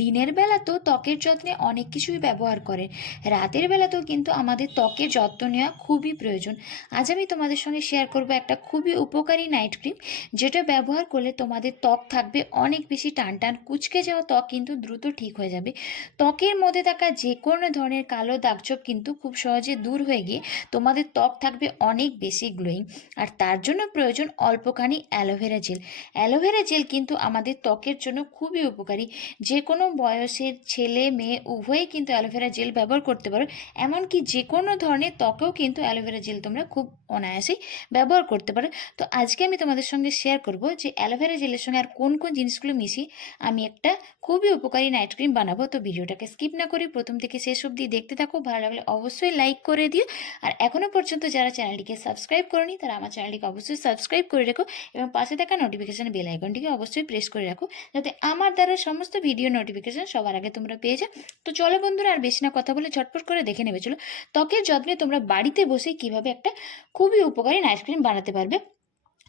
দিনের বেলা তো ত্বকের যত্নে অনেক কিছুই ব্যবহার করেন, রাতের বেলাতেও কিন্তু আমাদের ত্বকের যত্ন নেওয়া খুবই প্রয়োজন। আজ আমি তোমাদের সঙ্গে শেয়ার করব একটা খুবই উপকারী নাইট ক্রিম, যেটা ব্যবহার করলে তোমাদের ত্বক থাকবে অনেক বেশি টান টান, কুঁচকে যাওয়া ত্বক কিন্তু দ্রুত ঠিক হয়ে যাবে। ত্বকের মধ্যে থাকা যে কোনো ধরনের কালো দাগছোপ কিন্তু খুব সহজে দূর হয়ে গিয়ে তোমাদের ত্বক থাকবে অনেক বেশি গ্লোয়িং। আর তার জন্য প্রয়োজন অল্পখানি অ্যালোভেরা জেল। অ্যালোভেরা জেল কিন্তু আমাদের ত্বকের জন্য খুবই উপকারী। যে কোনো বয়সের ছেলে মেয়ে উভয়ই কিন্তু অ্যালোভেরা জেল ব্যবহার করতে পারো। এমনকি যে কোনো ধরনের ত্বকেও কিন্তু অ্যালোভেরা জেল তোমরা খুব অনায়াসেই ব্যবহার করতে পারো। তো আজকে আমি তোমাদের সঙ্গে শেয়ার করব যে অ্যালোভেরা জেলের সঙ্গে আর কোন কোন জিনিসগুলো মিশিয়ে আমি একটা খুবই উপকারী নাইট ক্রিম বানাবো। তো ভিডিওটাকে স্কিপ না করে প্রথম থেকে শেষ অবধি দেখতে থাকো। ভালো লাগলে অবশ্যই লাইক করে দিও। আর এখনও পর্যন্ত যারা চ্যানেলটিকে সাবস্ক্রাইব করনি তারা আমার চ্যানেলটিকে অবশ্যই সাবস্ক্রাইব করে রেখো এবং পাশে থাকা নোটিফিকেশন বেল আইকনটিকে অবশ্যই প্রেস করে রাখো, যাতে আমার দ্বারা সমস্ত ভিডিও নোটিফিকেশন সবার আগে তোমরা পেয়ে যাও। তো চলো বন্ধুরা, আর বেশি না কথা বলে ঝটপট করে দেখে নেবে চলো ত্বকের যত্নে তোমরা বাড়িতে বসেই কিভাবে একটা খুবই উপকারী নাইট ক্রিম বানাতে পারবে।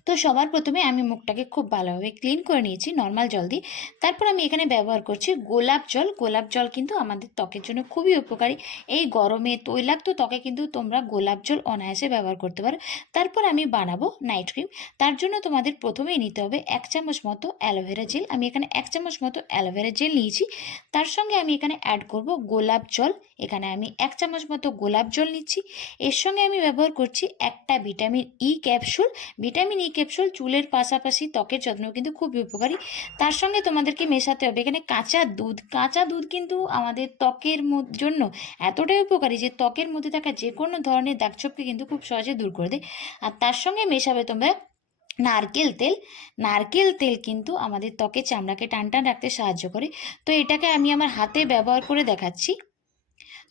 তো সবার প্রথমে আমি মুখটাকে খুব ভালোভাবে ক্লিন করে নিয়েছি নর্মাল জল দিয়ে। তারপর আমি এখানে ব্যবহার করছি গোলাপ জল। গোলাপ জল কিন্তু আমাদের ত্বকের জন্য খুবই উপকারী। এই গরমে তৈলাক্ত ত্বকে কিন্তু তোমরা গোলাপ জল অনায়াসে ব্যবহার করতে পারো। তারপর আমি বানাবো নাইট ক্রিম। তার জন্য তোমাদের প্রথমেই নিতে হবে 1 চামচ মতো অ্যালোভেরা জেল। আমি এখানে 1 চামচ মতো অ্যালোভেরা জেল নিয়েছি। তার সঙ্গে আমি এখানে অ্যাড করব গোলাপ জল। এখানে আমি 1 চামচ মতো গোলাপ জল নিচ্ছি। এর সঙ্গে আমি ব্যবহার করছি একটা vitamin E capsule. Vitamin E capsule চুলের পাশাপাশি ত্বকের যত্নেও কিন্তু খুবই উপকারী। তার সঙ্গে তোমাদেরকে মেশাতে হবে এখানে কাঁচা দুধ। কাঁচা দুধ কিন্তু আমাদের ত্বকের জন্য এতটাই উপকারী যে ত্বকের মধ্যে থাকা যে কোনো ধরনের দাগছোপকে কিন্তু খুব সহজে দূর করে দেয়। আর তার সঙ্গে মেশাবে তোমরা নারকেল তেল। নারকেল তেল কিন্তু আমাদের ত্বকের চামড়াকে টান টান রাখতে সাহায্য করে। তো এটাকে আমি আমার হাতে ব্যবহার করে দেখাচ্ছি।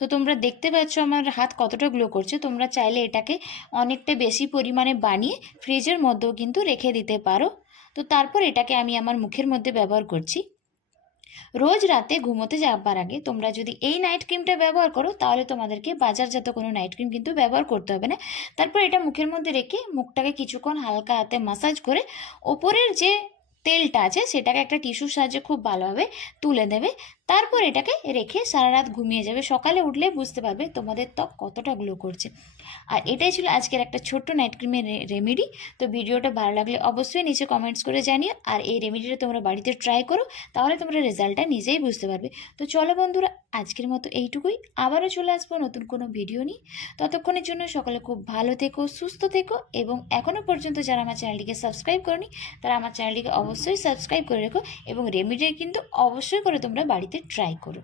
তো তোমরা দেখতে পাচ্ছ আমার হাত কতটা গ্লো করছে। তোমরা চাইলে এটাকে অনেকটা বেশি পরিমাণে বানিয়ে ফ্রিজের মধ্যেও কিন্তু রেখে দিতে পারো। তো তারপর এটাকে আমি আমার মুখের মধ্যে ব্যবহার করছি। রোজ রাতে ঘুমোতে যাবার আগে তোমরা যদি এই নাইট ক্রিমটা ব্যবহার করো তাহলে তোমাদেরকে বাজারজাত কোনো নাইট ক্রিম কিন্তু ব্যবহার করতে হবে না। তারপর এটা মুখের মধ্যে রেখে মুখটাকে কিছুক্ষণ হালকা হাতে মাসাজ করে ওপরের যে তেলটা আছে সেটাকে একটা টিস্যুর সাহায্যে খুব ভালোভাবে তুলে দেবে। তারপর এটাকে রেখে সারা রাত ঘুমিয়ে যাবে। সকালে উঠলে বুঝতে পারবে তোমাদের ত্বক কতটা গ্লো করছে। আর এটাই ছিল আজকের একটা ছোট্ট নাইট ক্রিমের রেমেডি। তো ভিডিওটা ভালো লাগলে অবশ্যই নিচে কমেন্টস করে জানিও। আর এই রেমেডিটা তোমরা বাড়িতে ট্রাই করো, তাহলে তোমরা রেজাল্টটা নিজেই বুঝতে পারবে। তো চলো বন্ধুরা, আজকের মতো এইটুকুই। আবারও চলে আসবো নতুন কোনো ভিডিও নিয়ে। ততক্ষণের জন্য সকলে খুব ভালো থেকো, সুস্থ থেকো এবং এখনও পর্যন্ত যারা আমার চ্যানেলটিকে সাবস্ক্রাইব করনি তারা আমার চ্যানেলটিকে অবশ্যই সাবস্ক্রাইব করে রেখো এবং রেমেডি কিন্তু অবশ্যই করে তোমরা বাড়িতে ট্রাই করো।